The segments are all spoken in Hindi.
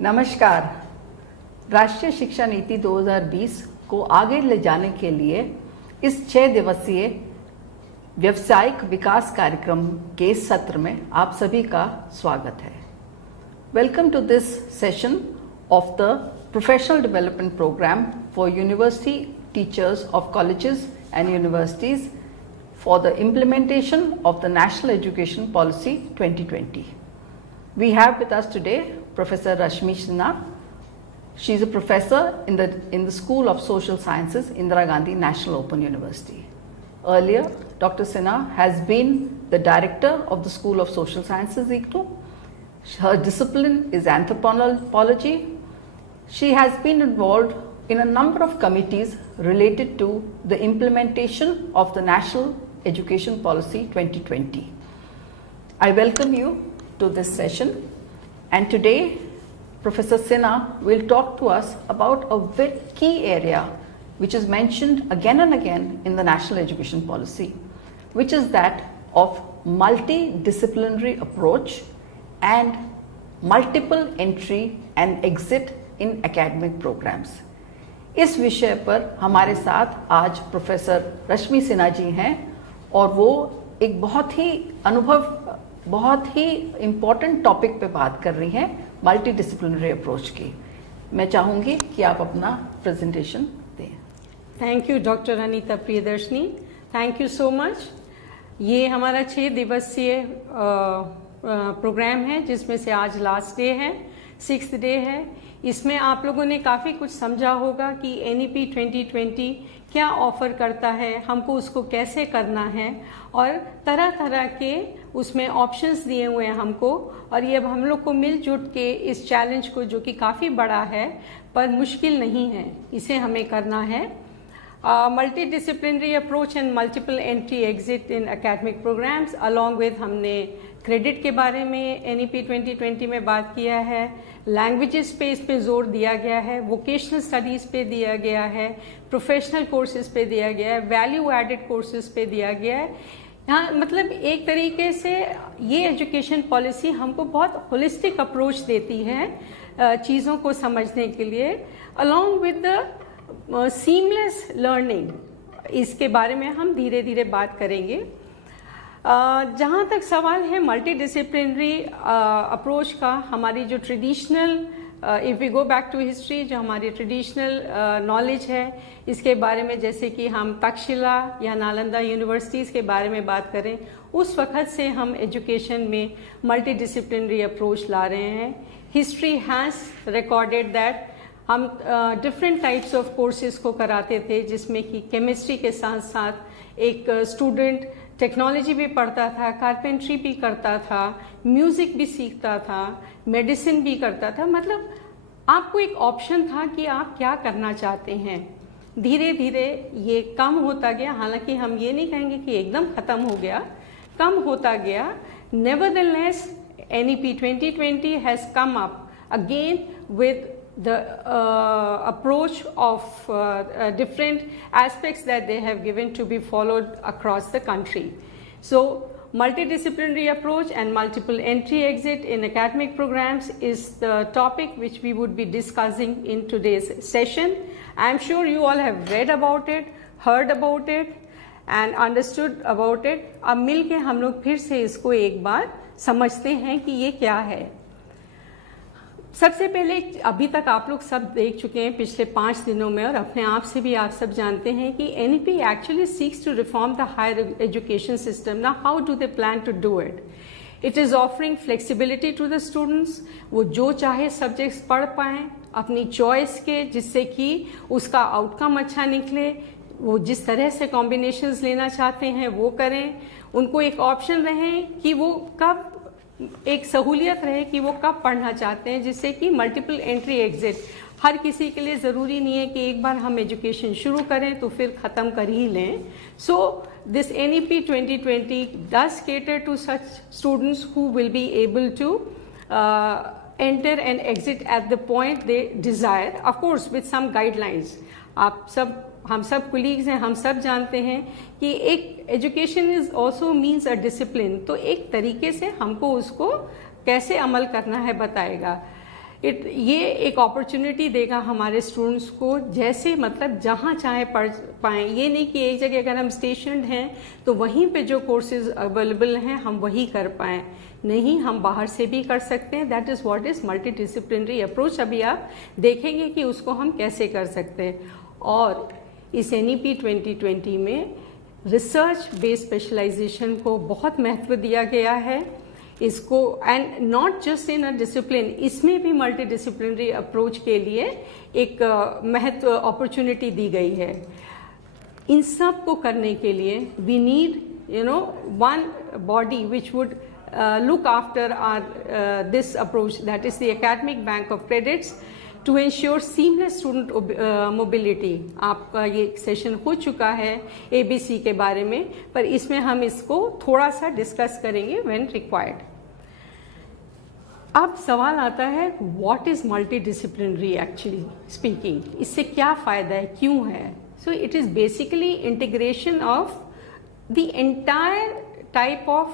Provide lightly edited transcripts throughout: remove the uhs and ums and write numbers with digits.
नमस्कार। राष्ट्रीय शिक्षा नीति 2020 को आगे ले जाने के लिए इस 6 दिवसीय व्यावसायिक विकास कार्यक्रम के सत्र में आप सभी का स्वागत है। Welcome to this session of the professional development programme for university teachers of colleges and universities for the implementation of the National Education Policy 2020. We have with us today Professor Rashmi Sinha. She is a professor in the School of Social Sciences, Indira Gandhi National Open University. Earlier, Dr. Sinha has been the director of the School of Social Sciences, IGNOU. Her discipline is anthropology. She has been involved in a number of committees related to the implementation of the National Education Policy 2020. I welcome you to this session, and today Professor Sinha will talk to us about a very key area which is mentioned again and again in the National Education Policy, which is that of multidisciplinary approach and multiple entry and exit in academic programs. इस विषय पर हमारे साथ आज प्रोफेसर रश्मि सिन्हा जी हैं और वो एक बहुत ही इम्पोर्टेंट टॉपिक पे बात कर रही हैं, मल्टी डिसिप्लिनरी अप्रोच की। मैं चाहूँगी कि आप अपना प्रेजेंटेशन दें। Thank you doctor Anita Priyadarshini, thank you so much. ये हमारा 6 दिवसीय प्रोग्राम है जिसमें से आज लास्ट डे है, 6th डे है। इसमें आप लोगों ने काफ़ी कुछ समझा होगा कि NEP 2020 क्या ऑफ़र करता है, हमको उसको कैसे करना है, और तरह तरह के उसमें ऑप्शंस दिए हुए हैं हमको। और ये अब हम लोग को मिलजुट के इस चैलेंज को, जो कि काफ़ी बड़ा है पर मुश्किल नहीं है, इसे हमें करना है। Multidisciplinary approach and multiple entry exit in academic programmes, along with हमने क्रेडिट के बारे में NEP 2020 में बात किया है, लैंग्वेजेस पे इस पे जोर दिया गया है, वोकेशनल स्टडीज़ पे दिया गया है, प्रोफेशनल कोर्सेज पे दिया गया है, वैल्यू एडेड कोर्सेज पे दिया गया है। यहाँ मतलब एक तरीके से ये एजुकेशन पॉलिसी हमको बहुत होलिस्टिक अप्रोच देती है चीज़ों को समझने के लिए, along with the seamless learning. इसके बारे में हम धीरे धीरे बात करेंगे। जहाँ तक सवाल है मल्टीडिसिप्लिनरी अप्रोच का, हमारी जो traditional, if we go back to history, जो हमारी ट्रेडिशनल नॉलेज है इसके बारे में, जैसे कि हम तक्षशिला या नालंदा यूनिवर्सिटीज़ के बारे में बात करें, उस वक़्त से हम एजुकेशन में मल्टीडिसिप्लिनरी अप्रोच ला रहे हैं। हिस्ट्री हैज़ रिकॉर्डेड दैट हम डिफरेंट टाइप्स ऑफ कोर्सेज को कराते थे, जिसमें कि केमिस्ट्री के साथ साथ एक स्टूडेंट टेक्नोलॉजी भी पढ़ता था, कारपेंट्री भी करता था, म्यूज़िक भी सीखता था, मेडिसिन भी करता था। मतलब आपको एक ऑप्शन था कि आप क्या करना चाहते हैं। धीरे धीरे ये कम होता गया, हालांकि हम ये नहीं कहेंगे कि एकदम ख़त्म हो गया, कम होता गया। Nevertheless NEP 2020 has come up again with the approach of different aspects that they have given to be followed across the country. So multidisciplinary approach and multiple entry exit in academic programs is the topic which we would be discussing in today's session. I am sure you all have read about it, heard about it and understood about it. अब मिल के हम लोग फिर से इसको एक बार समझते हैं कि ये क्या है। सबसे पहले, अभी तक आप लोग सब देख चुके हैं पिछले 5 दिनों में, और अपने आप से भी आप सब जानते हैं कि NEP actually seeks to reform the higher education system. ना how do they plan to do it? It is offering flexibility to the students, वो जो चाहे सब्जेक्ट्स पढ़ पाएँ अपनी चॉइस के, जिससे कि उसका आउटकम अच्छा निकले। वो जिस तरह से कॉम्बिनेशंस लेना चाहते हैं वो करें, उनको एक ऑप्शन रहे कि वो कब, एक सहूलियत रहे कि वो कब पढ़ना चाहते हैं, जिससे कि मल्टीपल एंट्री एग्जिट हर किसी के लिए ज़रूरी नहीं है कि एक बार हम एजुकेशन शुरू करें तो फिर ख़त्म कर ही लें। So this NEP 2020 does cater to such students who will be able to enter and exit at the point they desire, of course with some guidelines. आप सब, हम सब कुलीग्स हैं, हम सब जानते हैं कि एक education is also means a discipline, तो एक तरीके से हमको उसको कैसे अमल करना है बताएगा। ये एक अपॉर्चुनिटी देगा हमारे स्टूडेंट्स को, जैसे मतलब जहाँ चाहे पढ़ पाएँ। ये नहीं कि एक जगह अगर हम स्टेशनड हैं तो वहीं पे जो कोर्सेज अवेलेबल हैं हम वही कर पाएँ, नहीं, हम बाहर से भी कर सकते हैं। That is what is multi disciplinary approach. अभी आप देखेंगे कि उसको हम कैसे कर सकते हैं। और इस NEP 2020 में रिसर्च बेस्ड स्पेशलाइजेशन को बहुत महत्व दिया गया है इसको, and not just in a discipline, इसमें भी मल्टी डिसिप्लिनरी अप्रोच के लिए एक महत्व अपॉर्चुनिटी दी गई है। इन सब को करने के लिए we need one body which would look after our this approach, that is the Academic Bank of Credits, to ensure seamless student mobility. आपका ये सेशन हो चुका है ABC के बारे में, पर इसमें हम इसको थोड़ा सा डिस्कस करेंगे when required. अब सवाल आता है what is multidisciplinary actually speaking, इससे क्या फ़ायदा है, क्यों है? So it is basically integration of the entire type of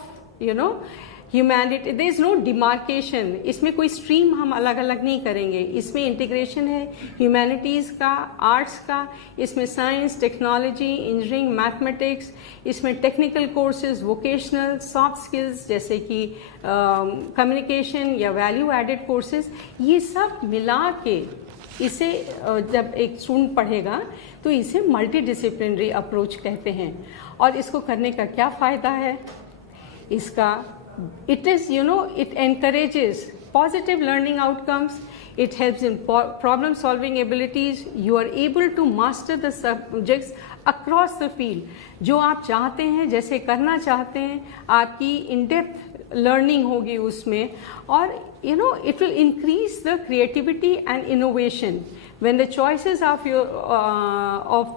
humanity. There is no demarcation, इसमें कोई स्ट्रीम हम अलग अलग नहीं करेंगे, इसमें इंटीग्रेशन है ह्यूमैनिटीज़ का, आर्ट्स का, इसमें साइंस, टेक्नोलॉजी, इंजीनियरिंग, मैथमेटिक्स, इसमें technical courses, vocational, soft skills जैसे कि कम्युनिकेशन या वैल्यू एडेड कोर्सेज, ये सब मिला के इसे जब एक स्टूडेंट पढ़ेगा तो इसे मल्टी डिसिप्लिनरी अप्रोच कहते हैं। और इसको करने का क्या फ़ायदा है इसका? It is, it encourages positive learning outcomes, it helps in problem solving abilities, you are able to master the subjects across the field. जो आप चाहते हैं, जैसे करना चाहते हैं, आपकी in depth learning होगी उसमें, और it will increase the creativity and innovation. When the choices of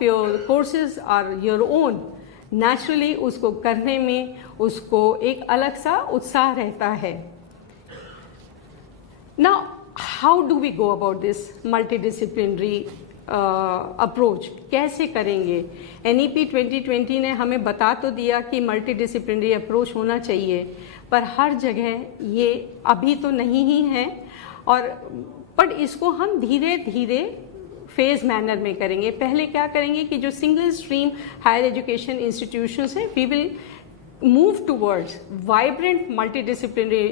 your courses are your own, naturally उसको करने में उसको एक अलग सा उत्साह रहता है। Now how do we go about this multidisciplinary approach, कैसे करेंगे? NEP 2020 ने हमें बता तो दिया कि मल्टीडिसिप्लिनरी अप्रोच होना चाहिए, पर हर जगह ये अभी तो नहीं ही है, पर इसको हम धीरे धीरे फेज मैनर में करेंगे। पहले क्या करेंगे कि जो single stream higher education institutions हैं, we will move towards vibrant multidisciplinary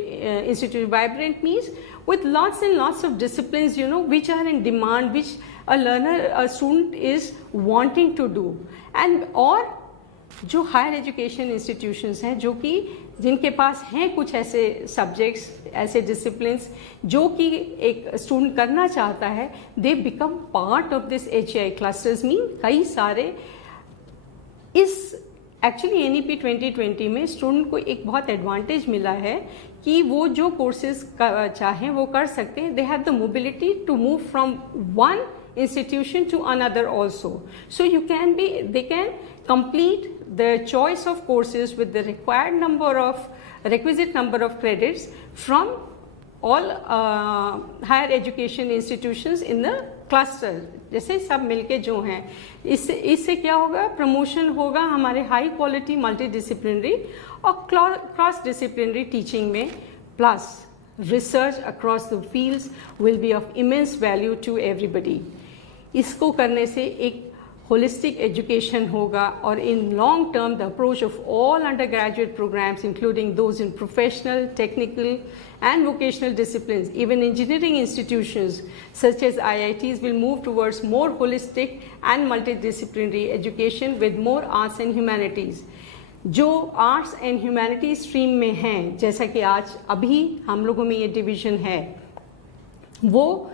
institute. Vibrant means with lots and lots of disciplines which are in demand, which a student is wanting to do, and और जो हायर एजुकेशन इंस्टीट्यूशंस हैं जिनके पास हैं कुछ ऐसे सब्जेक्ट्स, ऐसे डिसिप्लिन्स जो कि एक स्टूडेंट करना चाहता है, they become part of this HEI clusters. Mean कई सारे इस एक्चुअली NEP 2020 में स्टूडेंट को एक बहुत एडवांटेज मिला है कि वो जो कोर्सेज चाहें वो कर सकते हैं। They have the mobility to move from one institution to another also. So they can complete the choice of courses with the requisite number of credits from all higher education institutions in the cluster, जैसे सब मिलके जो हैं। इससे क्या होगा? प्रमोशन होगा हमारे हाई क्वालिटी मल्टीडिसिप्लिनरी और क्रॉस डिसिप्लिनरी टीचिंग में, plus research across the fields will be of immense value to everybody. इसको करने से एक holistic education होगा, और in long term the approach of all undergraduate programs including those in professional, technical and vocational disciplines, even engineering institutions such as IITs will move towards more holistic and multidisciplinary education with more arts and humanities. जो आर्ट्स एंड ह्यूमैनिटी स्ट्रीम में हैं, जैसा कि आज अभी हम लोगों में ये डिवीज़न है, वो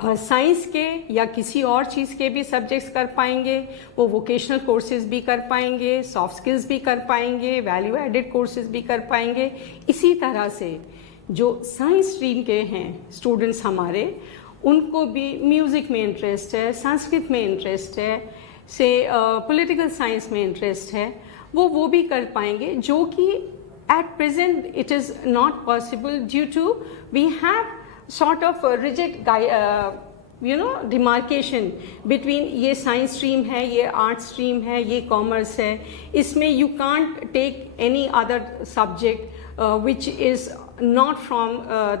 साइंस के या किसी और चीज़ के भी सब्जेक्ट्स कर पाएंगे, वो वोकेशनल कोर्सेज भी कर पाएंगे, सॉफ्ट स्किल्स भी कर पाएंगे, वैल्यू एडेड कोर्सेज भी कर पाएंगे। इसी तरह से जो साइंस स्ट्रीम के हैं स्टूडेंट्स हमारे, उनको भी म्यूज़िक में इंटरेस्ट है, संस्कृत में इंटरेस्ट है, से पॉलिटिकल साइंस में इंटरेस्ट है, वो भी कर पाएंगे, जो कि at present it is not possible due to we have sort of a rigid demarcation between ये साइंस स्ट्रीम है, ये आर्ट स्ट्रीम है, ये कॉमर्स है, इसमें you can't take any other subject which is not from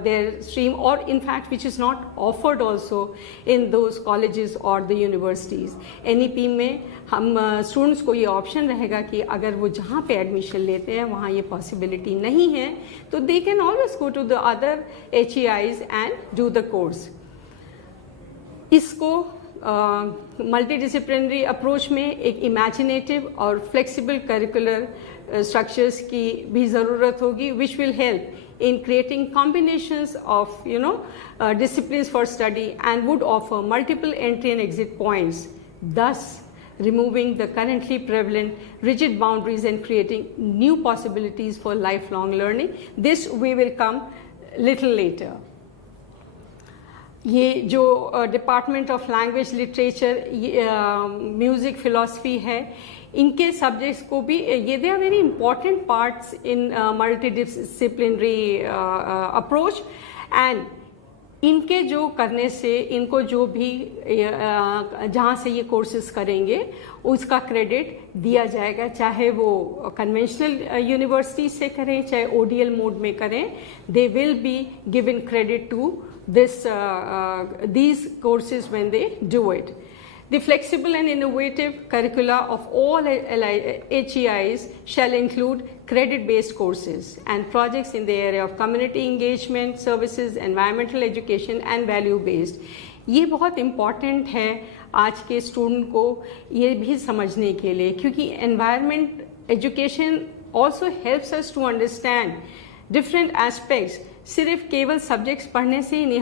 their stream, or in fact which is not offered also in those colleges or the universities. NEP में हम स्टूडेंट्स को ये ऑप्शन रहेगा कि अगर वो जहाँ पे एडमिशन लेते हैं वहाँ ये पॉसिबिलिटी नहीं है तो they can always go to the other HEIs and do the course. इसको मल्टीडिसिप्लिनरी अप्रोच में एक इमेजिनेटिव और फ्लेक्सिबल करिकुलर स्ट्रक्चर्स की भी ज़रूरत होगी, which will help in creating combinations of disciplines for study and would offer multiple entry and exit points, thus removing the currently prevalent rigid boundaries and creating new possibilities for lifelong learning. This we will come little later. ये जो department of language literature music philosophy है, इनके सब्जेक्ट्स को भी ये they are very important parts in multidisciplinary approach, and इनके जो करने से इनको जो भी जहाँ से ये कोर्सेज करेंगे उसका क्रेडिट दिया जाएगा, चाहे वो कन्वेंशनल यूनिवर्सिटी से करें चाहे ODL मोड में करें. They will be given credit to these courses when they do it. The flexible and innovative curricula of all HEIs shall include credit-based courses and projects in the area of community engagement, services, environmental education and value-based. ये बहुत इम्पॉर्टेंट है आज के स्टूडेंट को ये भी समझने के लिए, क्योंकि environment education also helps us to understand different aspects. सिर्फ केवल सब्जेक्ट्स पढ़ने से ही नहीं,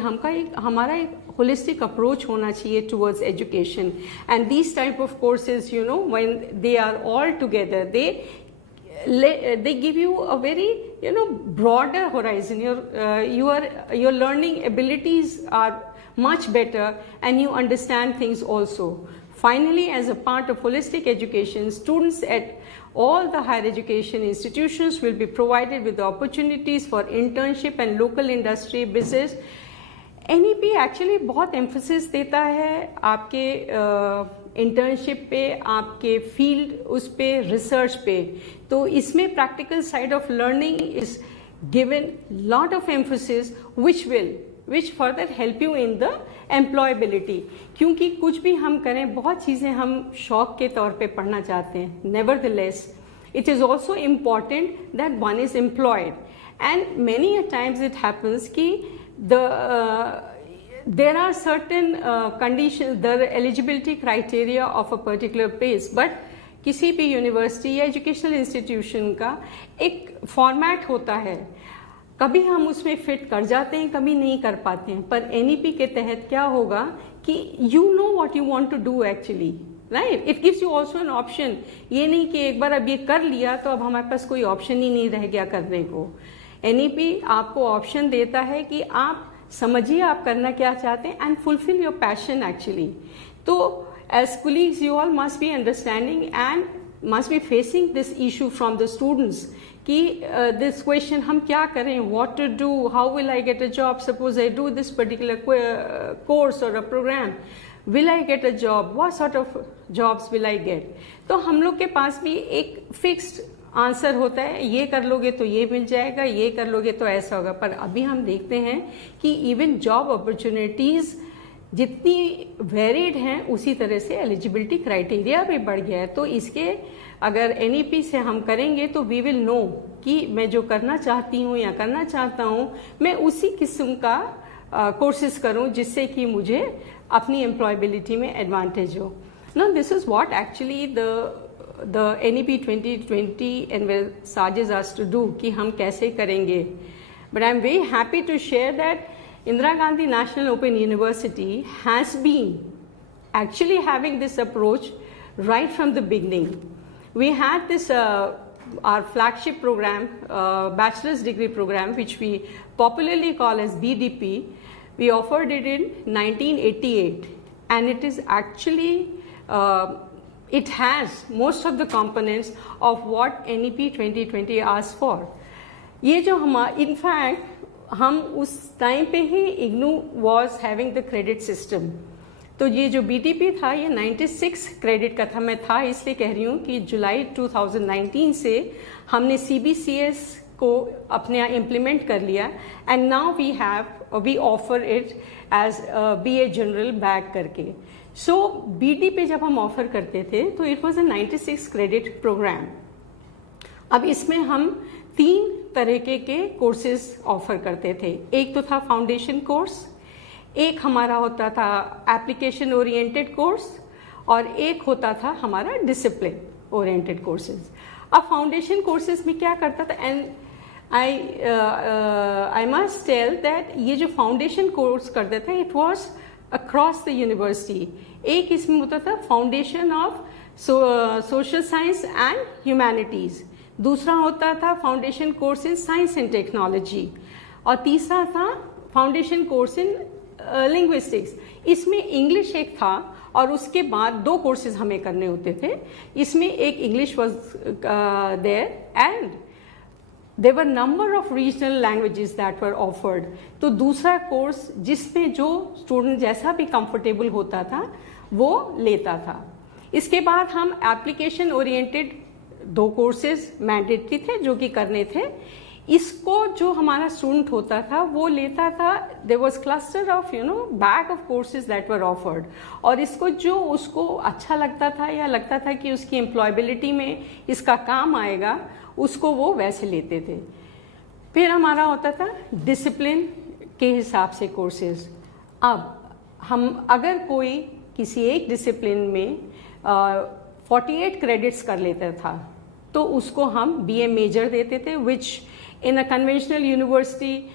हमारा एक होलिस्टिक अप्रोच होना चाहिए towards education. And these type of courses when they are all together they give you a very broader horizon. Your learning abilities are much better and you understand things also. Finally, as a part of holistic education, students at all the higher education institutions will be provided with the opportunities for internship and local industry business. NEP actually बहुत एम्फोसिस देता है आपके इंटर्नशिप पे, आपके फील्ड उस पे, रिसर्च पे. तो इसमें practical side of learning is given lot of emphasis which further help you in the employability. क्योंकि कुछ भी हम करें, बहुत चीज़ें हम शौक के तौर पे पढ़ना चाहते हैं, nevertheless it is also important that one is employed, and many a times it happens ki there are certain conditions, the eligibility criteria of a particular place, but किसी भी यूनिवर्सिटी या एजुकेशनल इंस्टीट्यूशन का एक फॉर्मेट होता है, कभी हम उसमें फिट कर जाते हैं, कभी नहीं कर पाते हैं. पर NEP के तहत क्या होगा कि you know what you want to do actually, right. It gives you also an option. ये नहीं कि एक बार अब ये कर लिया तो अब हमारे पास कोई ऑप्शन ही नहीं रह गया करने को. NEP आपको ऑप्शन देता है कि आप समझिए आप करना क्या चाहते हैं and fulfil your passion actually. तो as colleagues you all must be understanding and must be facing this issue from the students कि दिस क्वेश्चन हम क्या करें, what to do, how will I get a job, suppose I do this particular course और a programme, will I get a job, what sort of jobs will I get. तो हम लोग के पास भी एक फिक्स्ड आंसर होता है, ये कर लोगे तो ये मिल जाएगा, ये कर लोगे तो ऐसा होगा. पर अभी हम देखते हैं कि इवन जॉब अपॉर्चुनिटीज जितनी वेरिड हैं उसी तरह से एलिजिबिलिटी क्राइटेरिया भी बढ़ गया है. तो इसके अगर NEP से हम करेंगे तो वी विल नो कि मैं जो करना चाहती हूँ या करना चाहता हूँ मैं उसी किस्म का कोर्सेज करूँ जिससे कि मुझे अपनी एम्प्लॉयबिलिटी में एडवांटेज हो. No this is what actually the NEP 2020 envisages us to do कि हम कैसे करेंगे. But I am very happy to share that Indira Gandhi National Open University has been actually having this approach right from the beginning. We had this our flagship program, bachelor's degree program, which we popularly call as BDP. We offered it in 1988, and it is actually it has most of the components of what NEP 2020 asks for. ये जो in fact हम उस टाइम पे ही IGNOU was having the credit system. तो ये जो BDP था ये 96 क्रेडिट का था. मैं था इसलिए कह रही हूँ कि जुलाई 2019 से हमने CBCS को अपने यहाँ इम्प्लीमेंट कर लिया and now we offer it as BA general bag करके. सो BD पे जब हम ऑफर करते थे तो it was a 96 credit program. अब इसमें हम 3 तरह के कोर्सेज ऑफर करते थे. एक तो था फाउंडेशन कोर्स, एक हमारा होता था एप्लीकेशन ओरिएंटेड कोर्स और एक होता था हमारा डिसिप्लिन ओरिएंटेड कोर्सेज. अब फाउंडेशन कोर्सेज में क्या करता था, and I must tell that ये जो फाउंडेशन कोर्स करते थे it was across the university. एक इसमें होता था foundation of social science and humanities, दूसरा होता था foundation course in science and technology और तीसरा था फाउंडेशन कोर्स इन लिंग्विस्टिक्स. इसमें इंग्लिश एक था और उसके बाद 2 कोर्सेज हमें करने होते थे. इसमें एक English was there and there were number of regional languages that were offered. तो दूसरा कोर्स जिसमें जो स्टूडेंट जैसा भी कंफर्टेबल होता था वो लेता था. इसके बाद हम एप्लीकेशन ओरिएंटेड 2 कोर्सेज मैंडेटरी थे जो कि करने थे. इसको जो हमारा स्टूडेंट होता था वो लेता था, there was cluster of bag of courses that were offered और इसको जो उसको अच्छा लगता था या लगता था कि उसकी एम्प्लॉयबिलिटी में इसका काम आएगा उसको वो वैसे लेते थे. फिर हमारा होता था डिसिप्लिन के हिसाब से कोर्सेज. अब हम अगर कोई किसी एक डिसिप्लिन में 48 क्रेडिट्स कर लेता था तो उसको हम BA मेजर देते थे, विच in a conventional university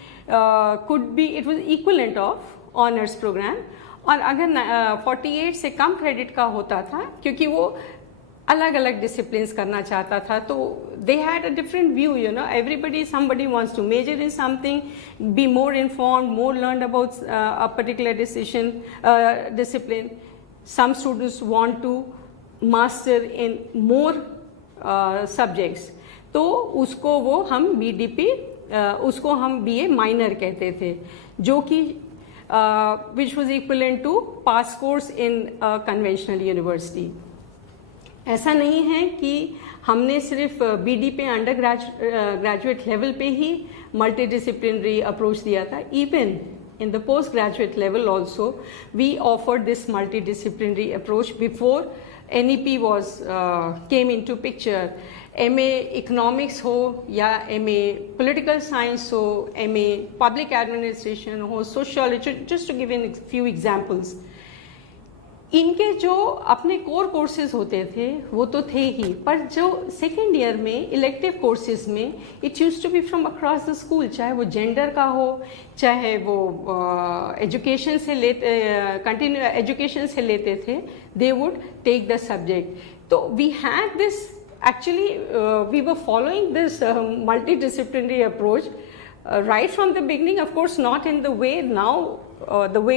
could be, it was equivalent of honors program. और अगर 48 से कम क्रेडिट का होता था क्योंकि वो अलग अलग डिसिप्लिन्स करना चाहता था तो they had a different view, somebody wants to major in something, be more informed, more learned about a particular discipline. Some students want to master in more subjects. तो उसको वो हम उसको हम BA माइनर कहते थे जो कि which was equivalent to pass course in conventional university. ऐसा नहीं है कि हमने सिर्फ BD पे अंडर ग्रेजुएट लेवल पे ही मल्टी डिसिप्लिनरी अप्रोच दिया था. Even in the postgraduate level also we offered this multidisciplinary approach before NEP was came into picture. MA economics हो या MA पॉलिटिकल साइंस हो, MA पब्लिक एडमिनिस्ट्रेशन हो, sociology, just to give in few examples. इनके जो अपने कोर कोर्सेज होते थे वो तो थे ही, पर जो सेकेंड ईयर में इलेक्टिव कोर्सेज में it use to be from across the school, चाहे वो जेंडर का हो, चाहे वो एजुकेशन से कंटिन्यू एजुकेशन से लेते थे, they would take the subject. तो we had this actually we were following this multidisciplinary approach right from the beginning, of course not in the way now the way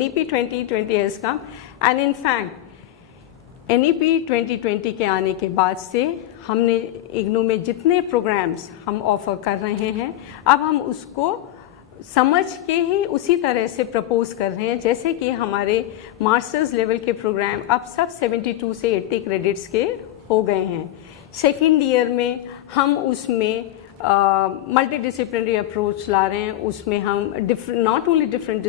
NEP 2020 has come. And in fact NEP 2020 के आने के बाद से हमने इग्नू में जितने प्रोग्राम्स हम ऑफर कर रहे हैं अब हम उसको समझ के ही उसी तरह से प्रपोज कर रहे हैं जैसे कि हमारे मास्टर्स लेवल के प्रोग्राम अब सब 72 से 80 क्रेडिट्स के हो गए हैं. सेकेंड ईयर में हम उसमें मल्टी डिसिप्लिनरी अप्रोच ला रहे हैं. उसमें हम नॉट ओनली डिफरेंट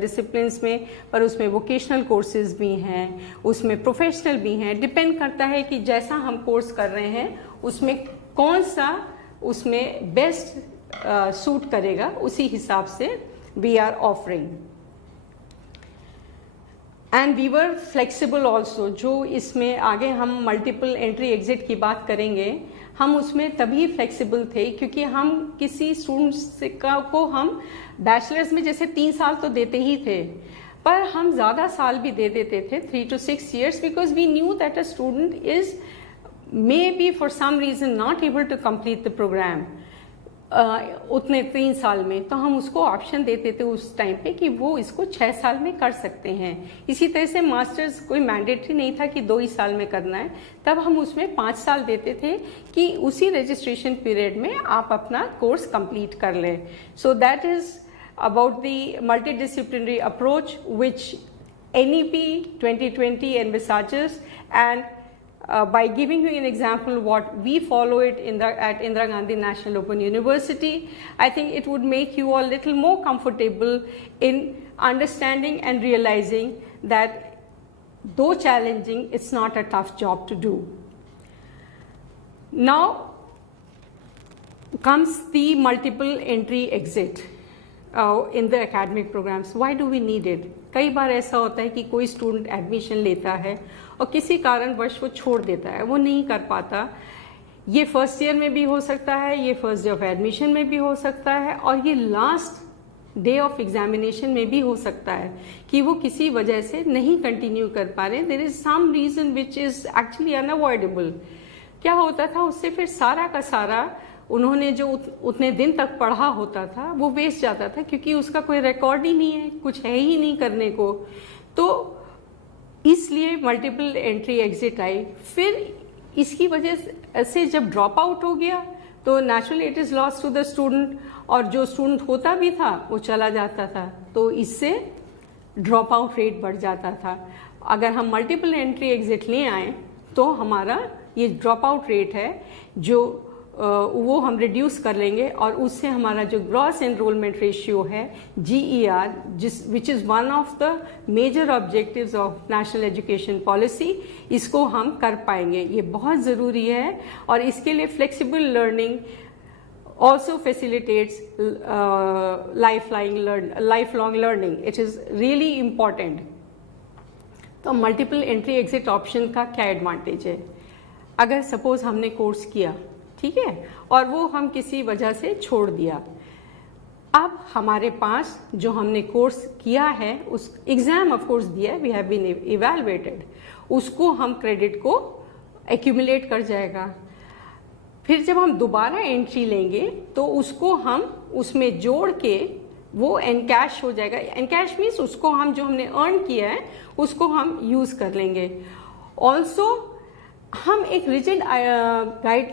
डिसिप्लिन्स में पर उसमें वोकेशनल कोर्सेज भी हैं, उसमें प्रोफेशनल भी हैं. डिपेंड करता है कि जैसा हम कोर्स कर रहे हैं उसमें कौन सा उसमें बेस्ट सूट करेगा, उसी हिसाब से we are offering. And we were flexible also. जो इसमें आगे हम मल्टीपल एंट्री एग्जिट की बात करेंगे, हम उसमें तभी फ्लेक्सिबल थे क्योंकि हम किसी स्टूडेंट्स को हम बैचलर्स में जैसे 3 साल तो देते ही थे, पर हम ज़्यादा साल भी दे देते थे 3 to 6 years because we knew that a student is may be for some reason not able to complete the program उतने 3 साल में. तो हम उसको ऑप्शन देते थे उस टाइम पे कि वो इसको 6 साल में कर सकते हैं. इसी तरह से मास्टर्स कोई मैंडेटरी नहीं था कि 2 ही साल में करना है, तब हम उसमें 5 साल देते थे कि उसी रजिस्ट्रेशन पीरियड में आप अपना कोर्स कंप्लीट कर लें. So that is about the multidisciplinary approach which NEP 2020 envisages, and by giving you an example what we follow it at Indira Gandhi National Open University, I think it would make you a little more comfortable in understanding and realizing that though challenging, it's not a tough job to do. Now comes the multiple entry exit in the academic programs. Why do we need it? कई बार ऐसा होता है कि कोई स्टूडेंट एडमिशन लेता है और किसी कारणवश वो छोड़ देता है, वो नहीं कर पाता। ये फर्स्ट ईयर में भी हो सकता है, ये फर्स्ट डे ऑफ एडमिशन में भी हो सकता है, और ये लास्ट डे ऑफ एग्जामिनेशन में भी हो सकता है कि वो किसी वजह से नहीं कंटिन्यू कर पा रहे। There is some reason which is actually unavoidable. क्या होता था, उससे फिर सारा का सारा उन्होंने जो उतने दिन तक पढ़ा होता था वो वेस्ट जाता था, क्योंकि उसका कोई रिकॉर्ड ही नहीं है, कुछ है ही नहीं करने को। तो इसलिए मल्टीपल एंट्री एग्जिट आई। फिर इसकी वजह से जब ड्रॉप आउट हो गया तो naturally it is loss to the student, और जो स्टूडेंट होता भी था वो चला जाता था, तो इससे ड्रॉप आउट रेट बढ़ जाता था। अगर हम मल्टीपल एंट्री एग्जिट ले आए तो हमारा ये ड्रॉप आउट रेट है जो वो हम रिड्यूस कर लेंगे, और उससे हमारा जो ग्रॉस एनरोलमेंट रेशियो है GER, which is one of the major objectives of national education policy, इसको हम कर पाएंगे। ये बहुत ज़रूरी है, और इसके लिए flexible learning also facilitates lifelong learning. It is really important. तो मल्टीपल एंट्री एग्जिट ऑप्शन का क्या एडवांटेज है? अगर सपोज हमने कोर्स किया, ठीक है, और वो हम किसी वजह से छोड़ दिया, अब हमारे पास जो हमने कोर्स किया है, उस एग्जाम ऑफ कोर्स दिया, वी हैव बीन इवैल्यूएटेड, उसको हम क्रेडिट को एक्यूमुलेट कर जाएगा। फिर जब हम दोबारा एंट्री लेंगे तो उसको हम उसमें जोड़ के वो एनकैश हो जाएगा। एनकैश मीन्स उसको हम जो हमने अर्न किया है उसको हम यूज कर लेंगे। ऑल्सो हम एक रिजिड गाइड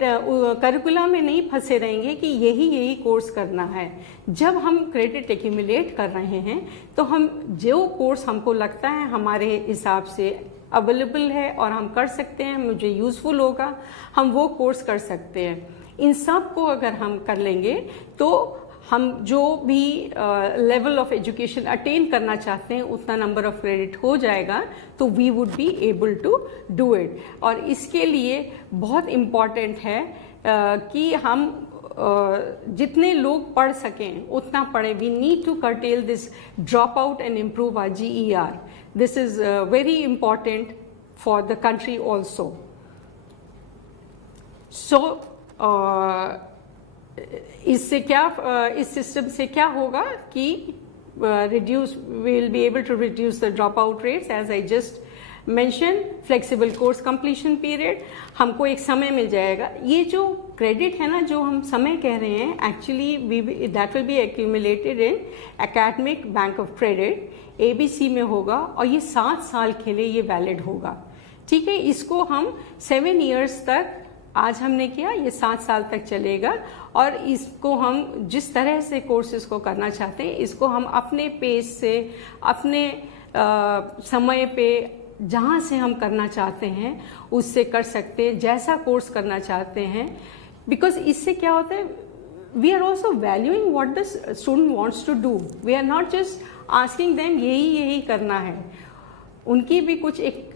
करिकुलम में नहीं फंसे रहेंगे कि यही कोर्स करना है। जब हम क्रेडिट एक्यूमुलेट कर रहे हैं तो हम जो कोर्स हमको लगता है हमारे हिसाब से अवेलेबल है और हम कर सकते हैं, मुझे यूजफुल होगा, हम वो कोर्स कर सकते हैं। इन सब को अगर हम कर लेंगे तो हम जो भी लेवल ऑफ एजुकेशन अटेन करना चाहते हैं उतना नंबर ऑफ क्रेडिट हो जाएगा, तो we would be able to do it. और इसके लिए बहुत इम्पॉर्टेंट है कि हम जितने लोग पढ़ सकें उतना पढ़ें। We need to curtail this drop out and improve our GER. This is very important for the country also. So इससे क्या इस सिस्टम से क्या होगा कि reduce, we will be able to reduce the dropout rates as I just mentioned. Flexible course completion period, हमको एक समय मिल जाएगा। ये जो क्रेडिट है ना, जो हम समय कह रहे हैं, actually that will be accumulated in academic bank of credit, ABC में होगा, और ये 7 साल के लिए ये वैलिड होगा। ठीक है, इसको हम 7 years तक, आज हमने किया, ये 7 साल तक चलेगा, और इसको हम जिस तरह से कोर्सेज को करना चाहते हैं इसको हम अपने पेस से, अपने समय पे, जहाँ से हम करना चाहते हैं उससे कर सकते हैं, जैसा कोर्स करना चाहते हैं। बिकॉज इससे क्या होता है, we are also valuing what the student wants to do. We are not just asking them यही करना है, उनकी भी कुछ एक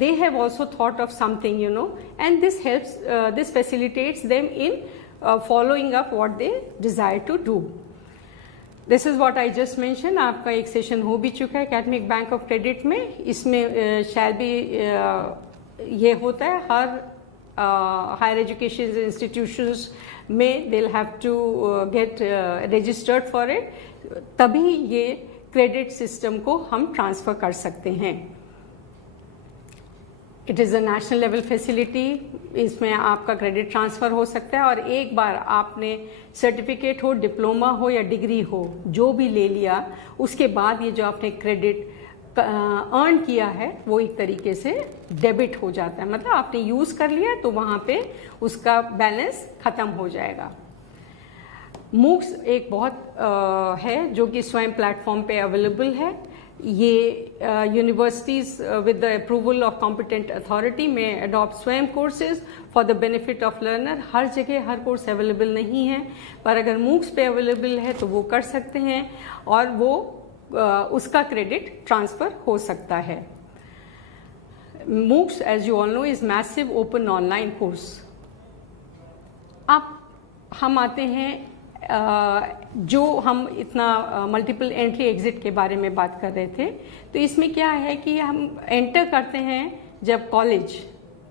they have also thought of something, you know, and this helps, this facilitates them in following up what they desire to do. This is what I just mentioned. आपका एक सेशन हो भी चुका है एकेडमिक बैंक ऑफ क्रेडिट में। इसमें शैल भी ये होता है हर हायर एजुकेशन इंस्टीट्यूशंस में, they'll have to get registered for it, तभी ये क्रेडिट सिस्टम को हम ट्रांसफ़र कर सकते हैं। It is a national level facility, इसमें आपका क्रेडिट ट्रांसफ़र हो सकता है, और एक बार आपने सर्टिफिकेट हो, डिप्लोमा हो या डिग्री हो, जो भी ले लिया, उसके बाद ये जो आपने क्रेडिट अर्न किया है वो एक तरीके से डेबिट हो जाता है। मतलब आपने यूज़ कर लिया तो वहाँ पे उसका बैलेंस ख़त्म हो जाएगा। मूक्स एक बहुत है जो कि स्वयं प्लेटफॉर्म पे अवेलेबल है। ये universities with the approval of competent authority में adopt Swayam courses for the benefit of learner. हर जगह हर कोर्स अवेलेबल नहीं है, पर अगर मूक्स पे अवेलेबल है तो वो कर सकते हैं और वो उसका क्रेडिट ट्रांसफ़र हो सकता है। MOOCs, as you all know, is massive open online course। अब हम आते हैं जो हम इतना मल्टीपल एंट्री एग्जिट के बारे में बात कर रहे थे, तो इसमें क्या है कि हम एंटर करते हैं जब कॉलेज,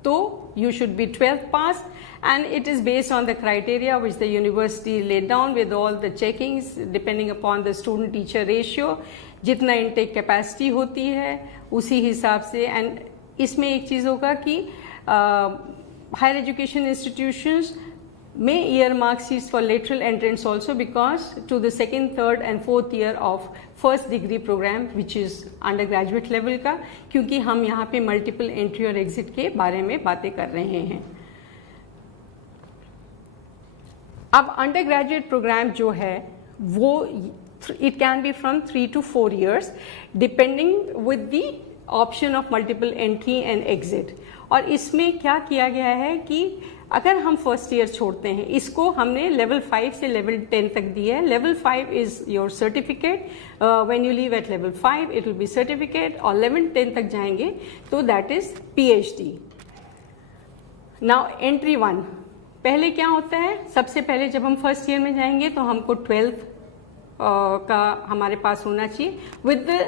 तो you should be 12th pass and it is based on the criteria which the university laid down with all the checkings depending upon the student teacher ratio, जितना intake capacity होती है उसी हिसाब से। एंड इसमें एक चीज़ होगा कि हायर एजुकेशन इंस्टीट्यूशंस में earmark seats for lateral entrance also because to the second, third and fourth year of first degree program which is undergraduate level का, क्योंकि हम यहाँ पे multiple entry और exit के बारे में बातें कर रहे हैं। अब undergraduate program जो है वो it can be from 3 to 4 years depending with the option of multiple entry and exit। और इसमें क्या किया गया है कि अगर हम फर्स्ट ईयर छोड़ते हैं, इसको हमने लेवल 5 से लेवल 10 तक दिया है। Level 5 is your certificate, when you leave at level 5 it will be certificate, और लेवल 10 तक जाएंगे तो that is PhD. Now entry 1 पहले क्या होता है, सबसे पहले जब हम फर्स्ट ईयर में जाएंगे तो हमको 12th का हमारे पास होना चाहिए विद द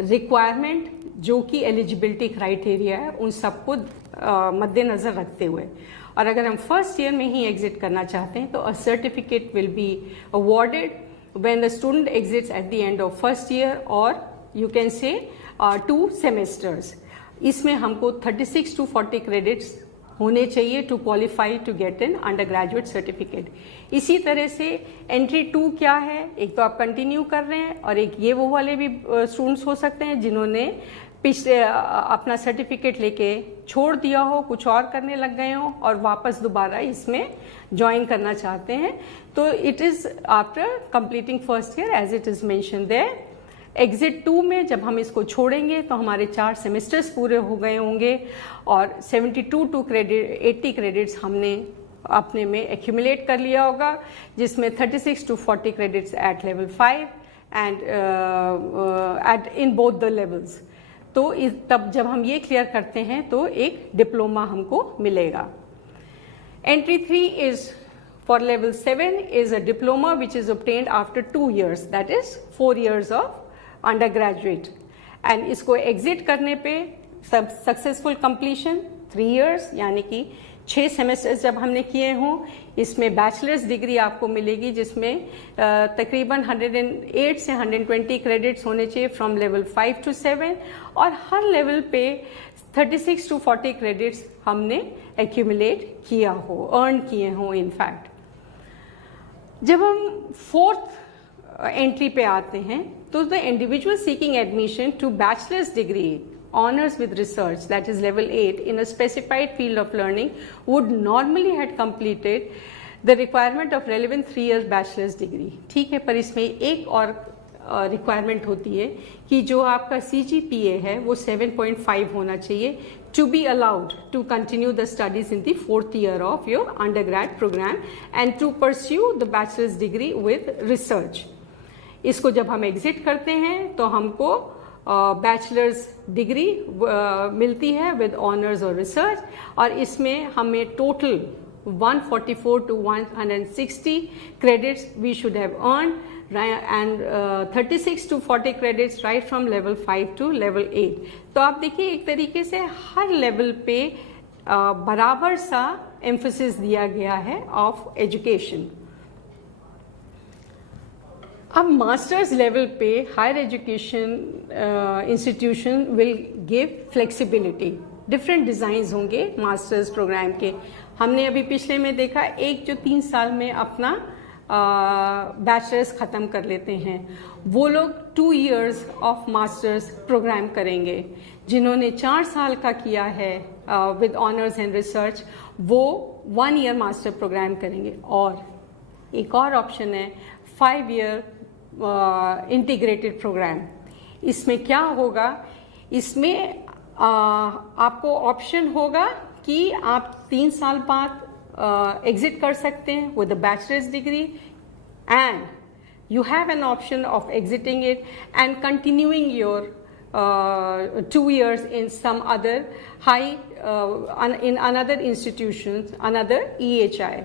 रिक्वायरमेंट जो कि एलिजिबिलिटी क्राइटेरिया है उन सबको मद्देनजर रखते हुए। और अगर हम फर्स्ट ईयर में ही एग्जिट करना चाहते हैं तो a certificate will be awarded when the student exits at the end of first year, और यू कैन से 2 सेमेस्टर्स। इसमें हमको 36 to 40 क्रेडिट्स होने चाहिए to qualify to get an undergraduate certificate. इसी तरह से एंट्री 2 क्या है, एक तो आप कंटिन्यू कर रहे हैं और एक ये वो वाले भी स्टूडेंट्स हो सकते हैं जिन्होंने पिछले अपना सर्टिफिकेट लेके छोड़ दिया हो, कुछ और करने लग गए हो और वापस दोबारा इसमें ज्वाइन करना चाहते हैं। तो it is after completing first year as it is mention there. Exit 2 में जब हम इसको छोड़ेंगे तो हमारे 4 सेमेस्टर्स पूरे हो गए होंगे और 72 to 80 क्रेडिट्स हमने अपने में एक्यूमुलेट कर लिया होगा, जिसमें 36 to 40 credits at level 5 and at in both the levels. तो तब जब हम ये क्लियर करते हैं तो एक डिप्लोमा हमको मिलेगा। Entry 3 is for level 7 is a diploma which is obtained after 2 years, that is 4 years of under graduate. And इसको एग्जिट करने पे सक्सेसफुल कंप्लीशन 3 years, यानी कि 6 सेमेस्टर्स जब हमने किए हों, इसमें बैचलर्स डिग्री आपको मिलेगी जिसमें तकरीबन 108 से 120 क्रेडिट्स होने चाहिए फ्रॉम लेवल 5 to 7, और हर लेवल पे 36 to 40 क्रेडिट्स हमने एक्यूमुलेट किया हो, अर्न किए हों इनफैक्ट। जब हम 4th एंट्री पे आते हैं तो the individual seeking admission to bachelor's degree honors with research, that is level 8, in a specified field of learning would normally had completed the requirement of relevant 3 years bachelor's degree। ठीक है, पर इसमें एक और रिक्वायरमेंट होती है कि जो आपका CGPA है वो 7.5 होना चाहिए to be allowed to continue the studies in the 4th year of your undergrad program and to pursue the bachelor's degree with research। इसको जब हम एग्जिट करते हैं तो हमको बैचलर्स डिग्री मिलती है विद ऑनर्स और रिसर्च, और इसमें हमें total 144 to 160 credits we should have earn and 36 to 40 credits right from level 5 to level 8। तो आप देखिए एक तरीके से हर लेवल पे बराबर सा एम्फोसिस दिया गया है ऑफ एजुकेशन। अब मास्टर्स लेवल पे higher education institution will give flexibility, different designs होंगे मास्टर्स प्रोग्राम के। हमने अभी पिछले में देखा एक जो 3 साल में अपना बैचलर्स ख़त्म कर लेते हैं, वो लोग 2 years ऑफ मास्टर्स प्रोग्राम करेंगे। जिन्होंने 4 साल का किया है विद ऑनर्स एंड रिसर्च वो 1 year मास्टर प्रोग्राम करेंगे। और एक और ऑप्शन है 5 year इंटीग्रेटेड प्रोग्राम। इसमें क्या होगा, इसमें आपको ऑप्शन होगा कि आप 3 साल बाद एग्जिट कर सकते हैं with a bachelors degree, and you have an option of exiting it and continuing your 2 years in some other in another institutions, another HEI,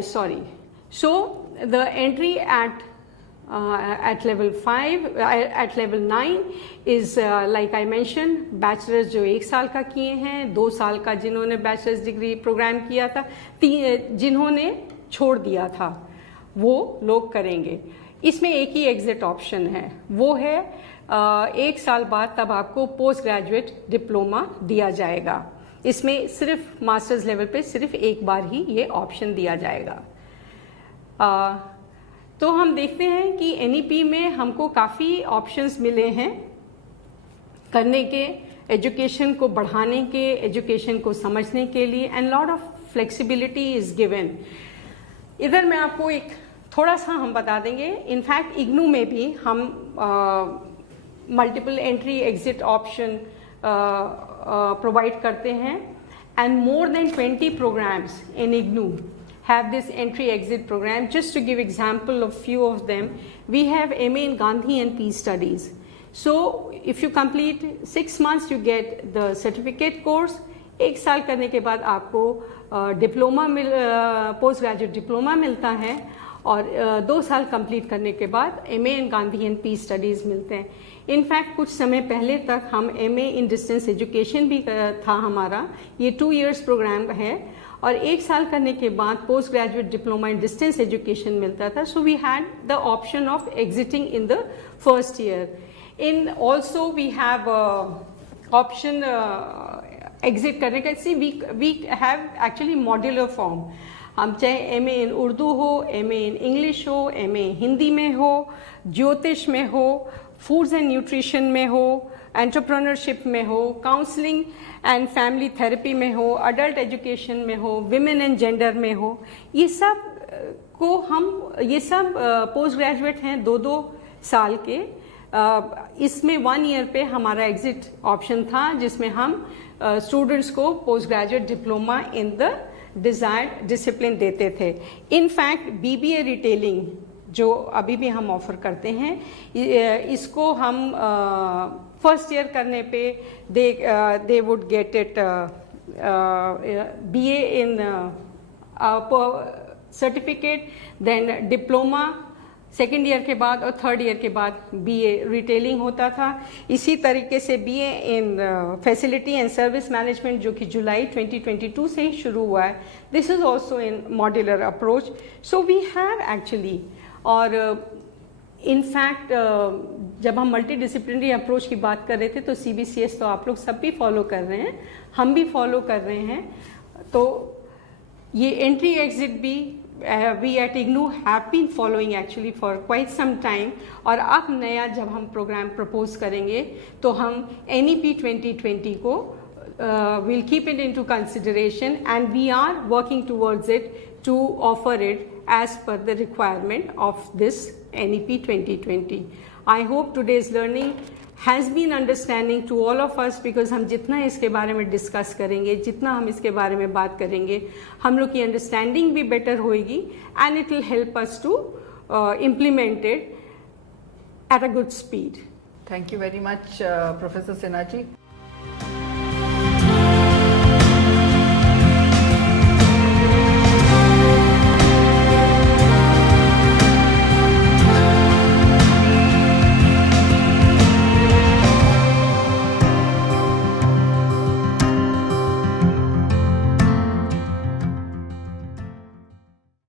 sorry. So the entry at level 5, at level 9 is like I mentioned, bachelor's जो 1 साल का किए हैं, 2 साल का जिन्होंने बैचलर्स डिग्री प्रोग्राम किया था, जिन्होंने छोड़ दिया था वो लोग करेंगे। इसमें एक ही एग्जिट ऑप्शन है, वो है 1 साल बाद तब आपको पोस्ट ग्रेजुएट डिप्लोमा दिया जाएगा। इसमें सिर्फ मास्टर्स लेवल पे सिर्फ एक बार ही ये ऑप्शन दिया जाएगा। तो हम देखते हैं कि NEP में हमको काफ़ी ऑप्शंस मिले हैं करने के, एजुकेशन को बढ़ाने के, एजुकेशन को समझने के लिए, and lot of flexibility is given. इधर मैं आपको एक थोड़ा सा हम बता देंगे, इनफैक्ट इग्नू में भी हम multiple entry exit option provide करते हैं, and more than 20 programs in IGNOU have this entry exit program. Just to give example of few of them, we have MA in Gandhi and Peace Studies. So if you complete 6 months you get the certificate course, 1 साल करने के बाद आपको डिप्लोमा पोस्ट ग्रेजुएट डिप्लोमा मिलता है, और 2 साल कंप्लीट करने के बाद MA in Gandhi and peace studies मिलते हैं। इनफैक्ट कुछ समय पहले तक हम MA इन डिस्टेंस एजुकेशन भी था हमारा, ये 2 years प्रोग्राम है, और 1 साल करने के बाद post graduate diploma in distance education मिलता था। So we had the option of exiting in the first year. In also we have option exit करने का। See we have actually modular form, हम चाहे MA इन उर्दू हो, MA इन इंग्लिश हो, MA हिंदी में हो, ज्योतिष में हो, फूड्स एंड न्यूट्रिशन में हो, एंटरप्रेन्योरशिप में हो, काउंसलिंग एंड फैमिली थेरेपी में हो, अडल्ट एजुकेशन में हो, विमेन एंड जेंडर में हो, ये सब को हम, ये सब पोस्ट ग्रेजुएट हैं 2-2 साल के। इसमें 1 ईयर पे हमारा एग्जिट ऑप्शन था, जिसमें हम स्टूडेंट्स को post graduate diploma in the desired discipline देते थे। इनफैक्ट BBA रिटेलिंग जो अभी भी हम ऑफर करते हैं, इसको हम फर्स्ट ईयर करने पे they would get it BA in certificate, then diploma second year के बाद, और थर्ड ईयर के बाद BA रिटेलिंग होता था। इसी तरीके से BA in facility and service management जो कि जुलाई 2022 से ही शुरू हुआ है, this is also in modular approach. So we have actually, और इनफैक्ट जब हम मल्टी डिसिप्लिनरी अप्रोच की बात कर रहे थे तो CBCS तो आप लोग सब भी फॉलो कर रहे हैं, हम भी फॉलो कर रहे हैं। तो ये एंट्री एग्जिट भी we at IGNOU have been following actually for quite some time, और अब नया जब हम प्रोग्राम प्रपोज करेंगे तो हम NEP 2020 को we'll keep it into consideration, and we are working towards it to offer it as per the requirement of this NEP 2020. I hope today's learning has been understanding to all of us, because हम जितना इसके बारे में डिस्कस करेंगे, जितना हम इसके बारे में बात करेंगे, हम लोग की अंडरस्टैंडिंग भी बेटर होएगी, and it will help us to implement it at a good speed. Thank you very much professor Sinha ji.